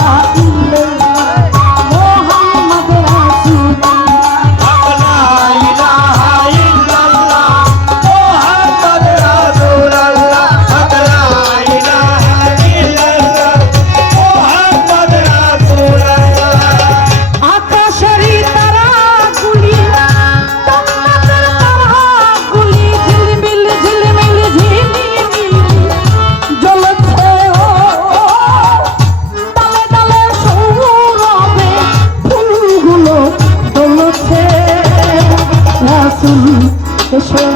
হাতি Sure.